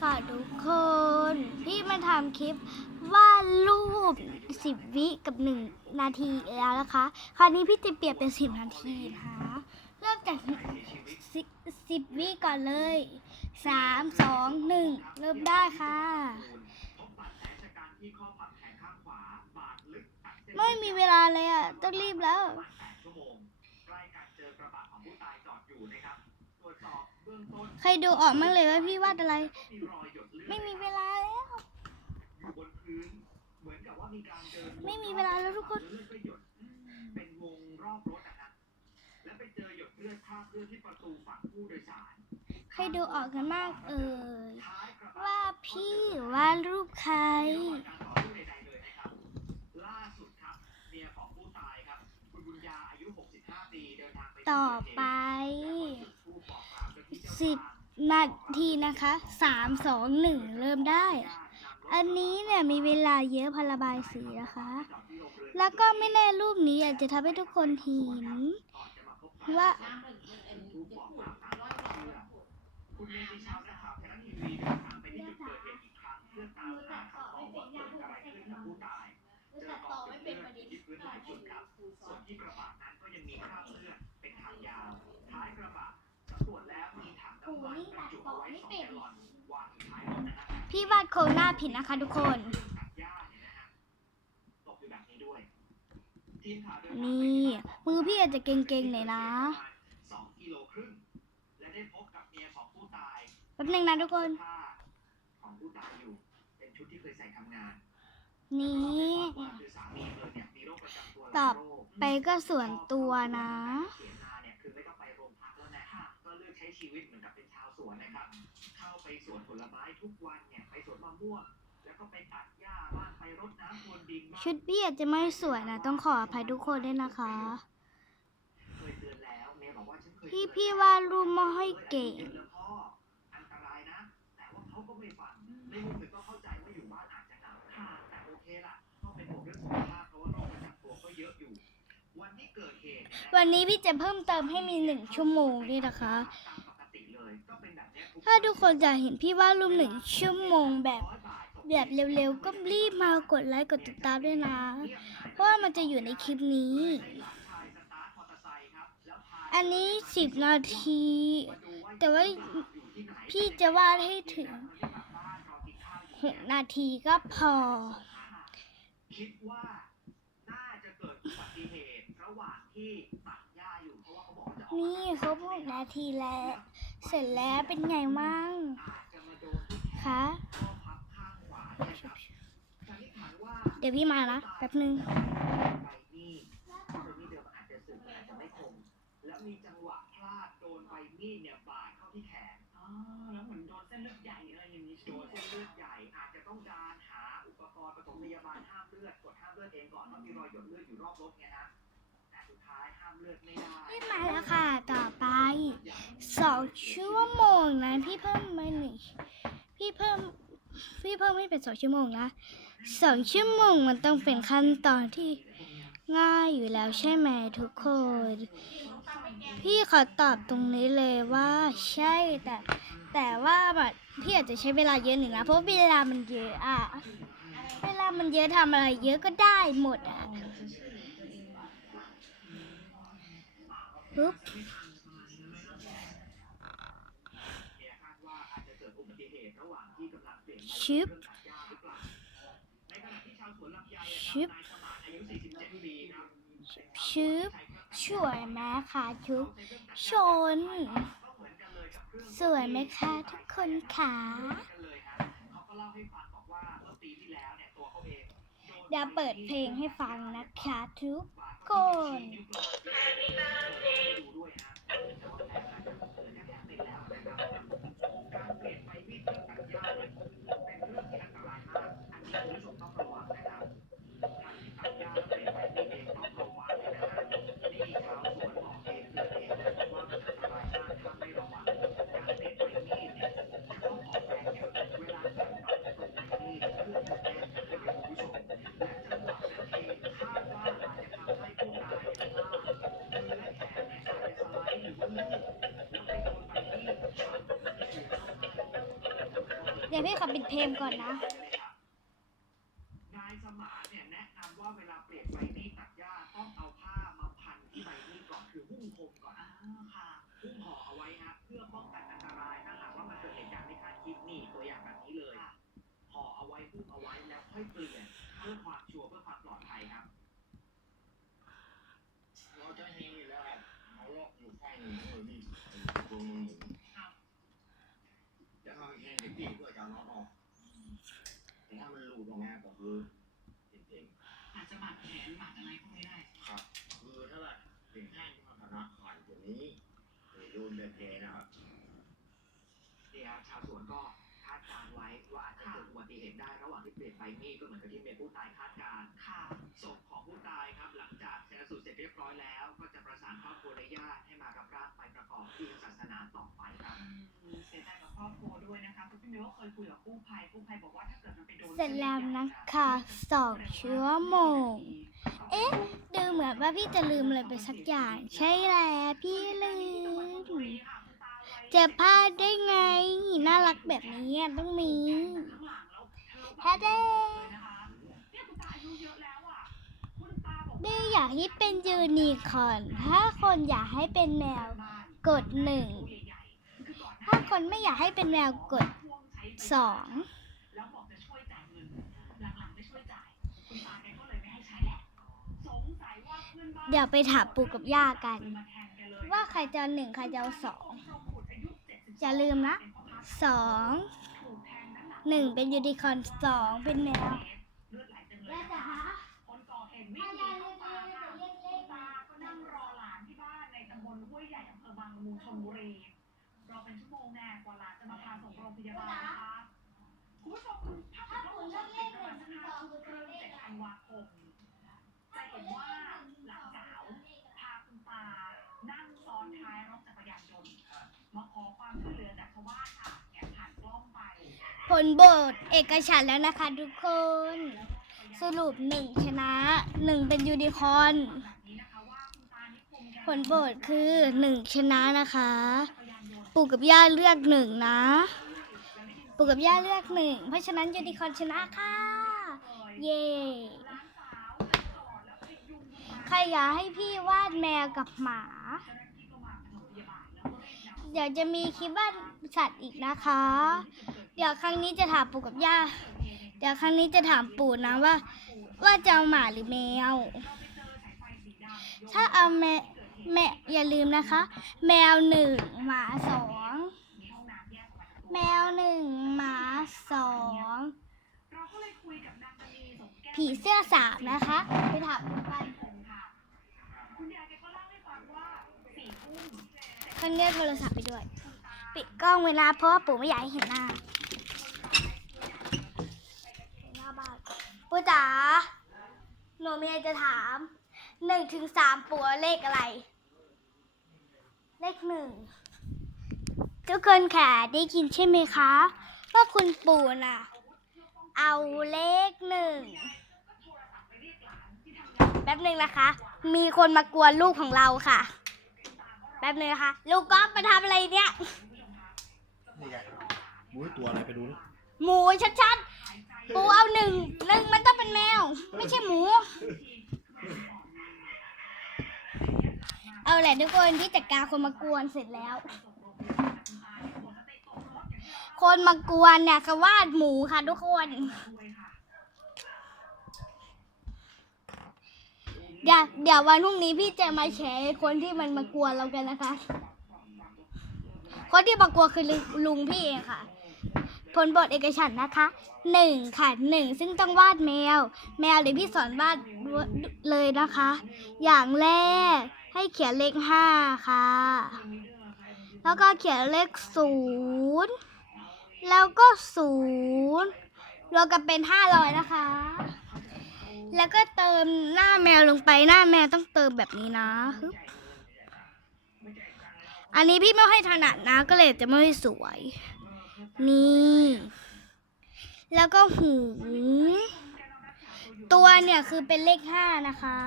ค่ะทุกคน พี่มาทำคลิปวาดรูป10วิกับ1นาทีแล้วนะคะ คราวนี้พี่จะเปลี่ยนเป็น10นาทีนะคะเริ่มจาก10วิก่อนเลย3 2 1เริ่มได้ค่ะไม่มีเวลาเลยอะ ต้องรีบแล้ว ใครดูออกมั้งเลยว่าพี่วาดอะไร ไม่มีเวลาแล้ว ไม่มีเวลาแล้วทุกคนเป็นวงรอบรถนะฮะแล้วไปเจอหยดเลือดคราบเลือดที่ประตูฝั่งผู้โดยสารใครดูออกกันมากเอ่ยว่าพี่วาดรูปใคร ต่อไปสิบนาทีนะคะสามสองหนึ่งเริ่มได้ อันนี้เนี่ยมีเวลาเยอะพอระบายสีนะคะ แล้วก็ไม่แน่รูปนี้อาจจะทำให้ทุกคนเห็นว่าคุณเมธีชาวนักข่าวไทยรัฐทีวีเดินทางไปที่จุดเกิดเหตุอีกครั้งเพื่อตามหาคำตอบว่าเกิดอะไรขึ้นกับผู้ตายเจอกองเลือดที่พื้นหลายจุดครับส่วนที่กระบะนั้นก็ ยังมีคราบเลือดเป็นทางยาวท้ายกระบะสำรวจแล้วมีถังน้ำมันบรรจุเอาไว้สองแกลลอนวางอยู่ท้ายรถนะฮะพี่วาดโครงหน้าผิดนะคะทุกคน เครื่องตัดหญ้าเนี่ยนะฮะตกอยู่แบบนี้ด้วยทีมข่าวเดินทางไปนี่ที่ บ้านของ มือพี่อาจจะเก่งๆหน่อยนะสองกิโลครึ่ง และได้พบกับเมียของผู้ตายแป๊บนึงนะทุกคน ผ้าของผู้ตายอยู่ เป็นชุดที่เคยใส่ทำงานนี่ว่าคือสามีเธอเนี่ยมีโรคประจำตัวหลายตอบโรคไปก็ส่วนตัวนะเขียนมาเนี่ยคือไม่ ต้องไปโรงพักแล้วนะก็เลือกใช้ชีวิตเหมือนกับเป็นชาวสวนนะครับเข้าไปสวนผลไม้ทุกวันเนี่ยไปสวนมะม่วงแล้วก็ไปตัดหญ้าบ้างไปรดน้ำพรวนดินบ้างชุดพี่อาจจะไม่สวยนะต้องขออภัยทุกคนด้วยนะคะเคยเตือนแล้วเมียบอกว่าฉันเคยพี่เตือนพี่วาดรูปไม่ให้เก่งเตือนแล้วพ่ออันตรายนะแต่ว่าเขาก็ไม่ฟัง วันที่เกิดเหตุเยะวันนี้พี่จะเพิ่มเติมให้มีหนึ่งชั่วโมงด้วยนะคะตามปกติเลยก็เป็นแบบเนี้ยทุกถ้าทุกคนอยากเห็นพี่วาดรูปหนึ่งชั่วโมงแบบแบบเร็วๆ ก็รีบมากดไลค์กดติดตามด้วยนะ เพราะว่ามันจะอยู่ในคลิปนี้ อันนี้สิบนาที แต่ว่าพี่จะวาดให้ถึงหกนาทีก็พอคิดว่าน่าจะเกิดอุบัติเหตุระหว่าง ที่ตัดหญ้าอยู่เพราะว่าเขาบอกว่าจะออกนี่ครบหกนาทีแล้ว เสร็จแล้วเป็นไงมั่งอาจจะมาโดนที่แขคะนข้อพับข้างขวาเนี่ยครับสันนิษฐานว่าเดี๋ยวพี่มานะแป๊บนึงใบมีดใบมีดเดิมอาจจะสึกอาจจะไม่คม แล้วมีจังหวะพลาดโดนใบมีดเนี่ยบาดเข้าที่แขนอ๋อแล้วเหมือนโดนเส้นเลือดใหญ่อะไรอย่างนี้โดนเส้นเลือดใหญ่อาจจะต้องการหาอุปกรณ์ปฐมพยาบาลห้ามเลือดกดห้ามเลือดเองก่อนเพราะมีรอยหยดเลือดอยู่รอบรถไงฮะ พี่มาแล้วค่ะ ต่อไปสองชั่วโมงนะพี่เพิ่มมาหนึ่งพี่เพิ่มพี่เพิ่มให้เป็นสองชั่วโมงนะสองชั่วโมงมันต้องเป็นขั้นตอนที่ง่ายอยู่แล้วใช่ไหมทุกคน พี่ขอตอบตรงนี้เลยว่าใช่แต่แต่ว่าแบบพี่อาจจะใช้เวลาเยอะหนึ่งนะเพราะเวลามันเยอะอะเวลามันเยอะทำอะไรเยอะก็ได้หมดอะ ปุ๊บเนี่ยคาดว่าอาจจะเกิดอุบัติเหตุระหว่างที่กำลังเปชึล์บเครื่องตัดหญ้าหรือเปล่าในขณะที่ชาวสวนลำไยอะชึครับบนายสมานอายุ47ปีครับชึบสวยไหมคะทุกชนเหมือนกันเลยกับเครื่องสวยไหมคะทุกคนครั เดี๋ยวเปิดเพลงให้ฟังนะคะทุกคน ดี๋ยวพี่ขอปิดเพลงก่อนนะ ถ้ามันหลุดออกมาก็คือเจ๋งอาจจะบาดแขนบาดอะไรพวกนี้ได้ๆครับ คือถ้าแบบถึงแห้งมาธนาคารตัวนี้หรือโดนแบบแผลนะครับเนี่ยชาวสวนก็คาดการณ์ไว้ว่าอาจจะเกิดอุบัติเหตุได้ระหว่างที่เปลี่ยนใบมีดก็เหมือนกับที่เมียผู้ตายคาดการณ์ค่ะศพของผู้ตายครับหลังจากชันสูตรเสร็จเรียบร้อยแล้ว ก็จะประสานครอบครัวและญาติให้มารับร่างไปประกอบพิธีทางศาสนาต่อไปครับอืมเสียใจกับครอบครัวด้วยนะคะคุณพี่มิวก็เคยคุยกับกู้ภัยกู้ภัยบอกว่าถ้าเกิดมันไปโดนเสร็จแล้วนะคะสองชั่วโมง เอ๊ะ ดูเหมือนว่าพี่จะลืมอะไรไปสักอย่าง ใช่แล้วพี่ลืม จอผ้าได้ไง น่ารักแบบนี้ต้องมีฮัลโหลบีอยากให้เป็นยูนิคอน ถ้าคนอยากให้เป็นแมว กดหนึ่ง ถ้าคนไม่อยากให้เป็นแมวกดสองเดี๋ยวไปถามปู่กับย่ากัน ว่าใครจะหนึ่งใครจะสอง อย่าลืมนะสองหนึ่งเป็นยูนิคอร์นสองเป็นแมวเลือดไหลเต็มเลยนะคะคนก่อเหตุวิ่งหนีเข้าป่าค่ะคุณตาก็นั่งรอหลานที่บ้านในตำบลห้วยใหญ่อำเภอบางละมุงชลบุรีรอเป็นชั่วโมงแน่กว่าหลานจะมาพาส่งโรงพยาบาลนะคะคุณผู้ชมถ้าเกิดว่าคุณชมติดประมาณสักาทุ่มครึ่งเจ็ดธันวาคมจะเห็นว่าหลานสาวพาคุณตานั่งซ้อนท้ายรถจักรยานยนต์มาขอความช่วยเหลือจากชาวบ้านค่ะแอบผ่านกล้องไป ผลโบทเอกฉันแล้วนะคะทุกคน สรุปหนึ่งชนะหนึ่งเป็นยูนิคอนผลโบทคือหนึ่งชนะนะคะ ปู่กับย่าเลือกหนึ่งนะ ปู่กับย่าเลือกหนึ่งเพราะฉะนั้นยูนิคอนชนะค่ะ เย่ใครอยากให้พี่วาดแมวกับหมา เดี๋ยวจะมีคลิปวาดสัตว์อีกนะคะ เดี๋ยวครั้งนี้จะถามปู่กับย่า เดี๋ยวครั้งนี้จะถามปู่นะว่า ว่าจะเอาหมาหรือแมว ถ้าเอาแมแมอย่าลืมนะคะ แมวหนึ่งหมาสองแมวหนึ่งหมาสองผีเสื้อสามนะคะ ไปถามปู่กันคุณยายแกก็เล่าให้ฟังว่าสี่ทุ่มครั้งนี้โทรศัพท์ไปด้วย ปิดกล้องเวลาเพราะว่าปู่ไม่อยากให้เห็นหน้าหน้าบ้าน ปู่จ๋าหนูมีอะไรจะถามหนึ่งถึงสามปู่เอาเลขอะไร เลขหนึ่งทุกคนค่ะได้ยินใช่ไหมคะว่าคุณปู่น่ะ เอาเลขหนึ่งแป๊บหนึ่งนะคะ มีคนมากวนลูกของเราค่ะ แป๊บหนึงนะคะ ลูกก๊อฟมาทำอะไรเนี่ย นี่ไงมุ้ยตัวอะไรไปดูดิหมูชัดๆ ปูเอาหนึ่งหนึ่งมันต้องเป็นแมว ไม่ใช่หมู เอาแหละทุกคนที่จัดการคนมากวนเสร็จแล้ว คนมากวนเนี่ยคือวาดหมูค่ะทุกคนเดี๋ยวเดี๋ยววันพรุ่งนี้พี่จะมาแชร์คนที่มันมากวนเรากันนะคะ คนที่มากวนคือลุงพี่เองค่ะ ผลบทเอกฉันนะคะหนึ่งค่ะหนึ่งซึ่งต้องวาดแมว แมวเดี๋ยวพี่สอนวาดเลยนะคะ อย่างแรกให้เขียนเลขห้าค่ะ แล้วก็เขียนเลขศูนย์แล้วก็ศูนย์รวมกันเป็นห้าร้อยนะคะ แล้วก็เติมหน้าแมวลงไปหน้าแมวต้องเติมแบบนี้นะฮึบอันนี้พี่ไม่ค่อยถนัดนะก็เลยจะไม่สวย นี่ แล้วก็หู ตัวเนี่ยคือเป็นเลขห้านะคะ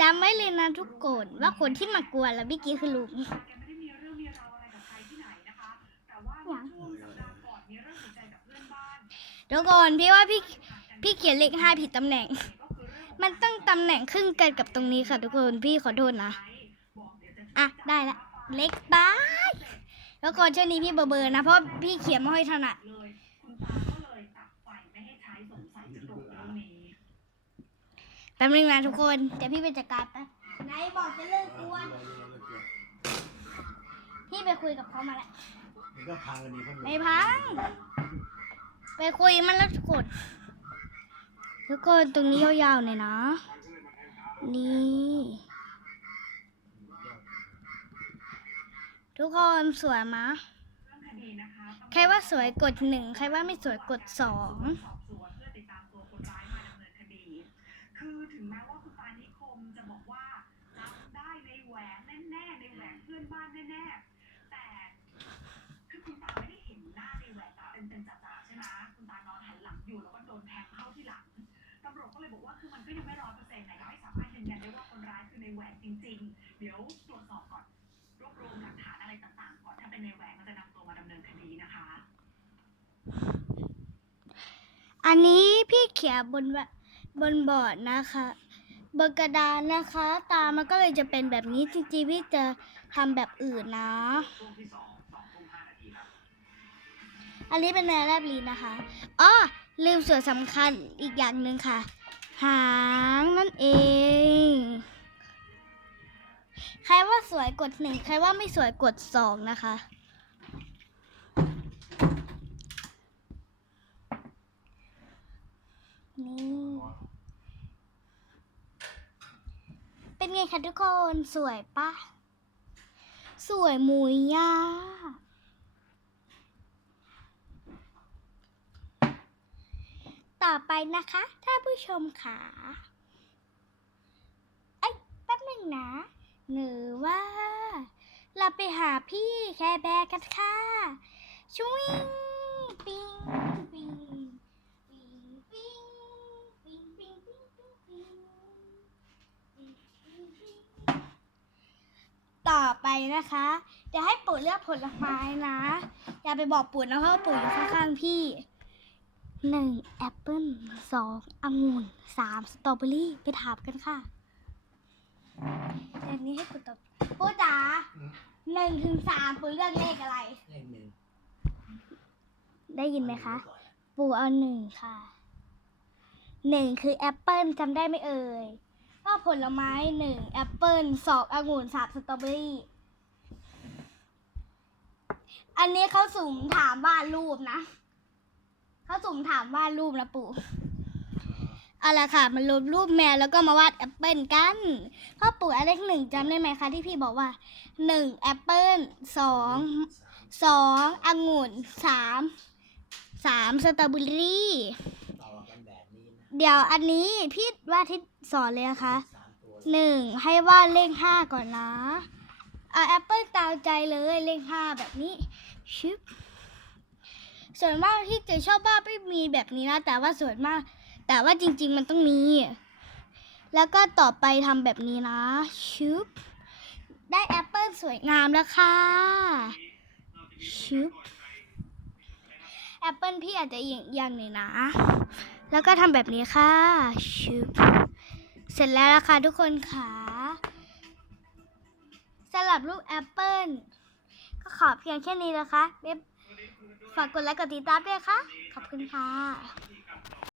จำไม่เลยนะทุกคนว่าคนที่มากวนแล้วพี่กี้คือลุงทุกคนพี่ว่าพี่พี่เขียนเลขห้าผิดตำแหน่ง มันต้องตำแหน่งครึ่งกันกับตรงนี้ค่ะทุกคนพี่ขอโทษนะ อะ ได้ละ เล็กไปแล้วก่อนช่วงนี้พี่เบอร์เบอร์นะ เพราะพี่เขียนไม่ค่อยถนัดเลยคุณตาก็เลยตัดไฟไม่ให้ใช้สงสัยจะตกเรื่องนี้แป๊บนึงนะทุกคน เดี๋ยวพี่ไปจัดการแป๊บไหนบอกจะเลิกกวนพี่ไปคุยกับเขามาแล้วมันก็พังกันดีพันไม่พัง ไปคุยมันแล้วทุก คนทุกคนตรงนี้ยาวๆหน่อยนะ นี่ทุกคนสวยมะ ใครว่าสวยกดหนึ่ง ใครว่าไม่สวยกดสอง กว่าคือมันก็ยังไม่ร้อยเปอร์เซ็นต์นะยังไม่สามารถยืนยันได้ว่าคนร้ายคือในแหวนจริง ๆ เดี๋ยวตรวจสอบก่อนรวบรวมหลักฐานอะไรต่างๆก่อนถ้าเป็นในแหวนก็จะนำตัวมาดำเนินคดีนะคะ อันนี้พี่เขียนบนวะบนบอร์ดนะคะบนกระดานนะคะ ตามันก็เลยจะเป็นแบบนี้จริงๆพี่จะทำแบบอื่นนะช่วงที่สองสองทุ่มห้านาทีครับอันนี้เป็นแนวแรบลีนนะคะอ๋อลืมส่วนสำคัญอีกอย่างหนึ่งค่ะ หางนั่นเอง ใครว่าสวยกดหนึ่งใครว่าไม่สวยกดสองนะคะ นี่ เป็นไงคะทุกคนสวยปะ สวยมุยย่า ต่อไปนะคะท่านผู้ชมขาเอ้แป๊บหนึ่งนะ หรือว่า เราไปหาพี่แคร์แบร์กันค่ะช่วยปิงปิงปิงปิงปิงปิงปิงปิงปิงปิงปิงปิงต่อไปนะคะเดี๋ยวให้ปู่เลือกผลไม้นะ อย่าไปบอกปู่นะเพราะปู่อยู่ข้างๆพี่ หนึ่งแอปเปิ้ลสององุ่นสามสตรอเบอรี่ไปถามกันค่ะเดี๋ยวนี้ให้ปู่ตอบปู่จ๋าหนึ่งถึงสามปู่เลือกเลขอะไร เลขหนึ่งได้ยินไหมคะ ปู่เอาหนึ่งค่ะหนึ่งคือแอปเปิ้ลจำได้ไหมเอ่ยก็ผลไม้หนึ่งแอปเปิ้ลสององุ่นสามสตรอเบอรี่ อันนี้เขาสุ่มถามวาดรูปนะ เขาสุ่มถามวาดรูปนะปู่เอาละค่ะมันลบรูปแมวแล้วก็มาวาดแอปเปิลกันพ่อปู่อันเลขหนึ่งจำได้ไหมคะที่พี่บอกว่าหนึ่งแอปเปิลสองสององุ่นสามสามสตรอเบอรี่ต่อกันแบบนี้นะเดี๋ยวอันนี้พี่วาดที่สอนเลยนะคะสามตัวหนึ่งให้วาดเลขห้าก่อนนะเอาแอปเปิลตามใจเลยเลขห้าแบบนี้ชึบ ส่วนมากที่เจะชอบวาดไม่มีแบบนี้นะ แต่ว่าส่วนมาก แต่ว่าจริง ๆ มันต้องมี แล้วก็ต่อไปทำแบบนี้นะชึบได้แอปเปิลสวยงามแล้วค่ะชึบแอปเปิลพี่อาจจะเอียงเอียงหน่อยนะ แล้วก็ทำแบบนี้ค่ะชึบเสร็จแล้วละค่ะทุกคนค่ะสำหรับรูปแอปเปิลก็ขอเพียงแค่นี้นะคะเว็บ ฝากกดไลค์กดติดตามด้วยค่ะ ขอบคุณค่ะ